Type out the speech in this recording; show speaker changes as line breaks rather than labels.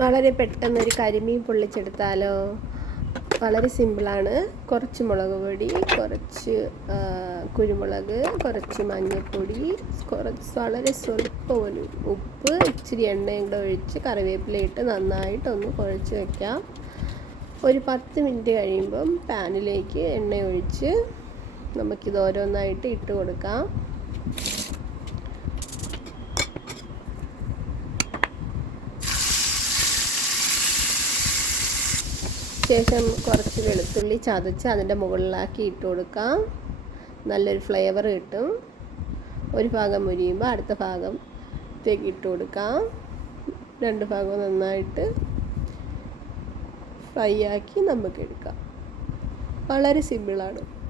വളരെ പെട്ടെന്ന് ഒരു കരിമീൻ പൊള്ളിച്ചെടുത്താലോ? വളരെ സിമ്പിളാണ്. കുറച്ച് മുളക് പൊടി കുറച്ച് കുരുമുളക് കുറച്ച് മഞ്ഞൾപ്പൊടി കുറച്ച് വളരെ സ്വല്പം ഒരു ഉപ്പ് ഇച്ചിരി എണ്ണയും കൂടെ ഒഴിച്ച് കറിവേപ്പില ഇട്ട് നന്നായിട്ടൊന്ന് കുഴച്ച് വയ്ക്കാം ഒരു പത്ത് മിനിറ്റ് കഴിയുമ്പം പാനിലേക്ക് എണ്ണ ഒഴിച്ച് നമുക്കിത് ഓരോന്നായിട്ട് ഇട്ട് കൊടുക്കാം. ശേഷം കുറച്ച് വെളുത്തുള്ളി ചതച്ച് അതിന്റെ മുകളിലാക്കി ഇട്ട് കൊടുക്കാം. നല്ലൊരു ഫ്ലേവർ കിട്ടും. ഒരു ഭാഗം മുരിയുമ്പോൾ അടുത്ത ഭാഗത്തേക്ക് ഇട്ട് കൊടുക്കാം. രണ്ട് ഭാഗവും നന്നായിട്ട് ഫ്രൈ ആക്കി നമുക്ക് എടുക്കാം. വളരെ സിമ്പിളാണ്.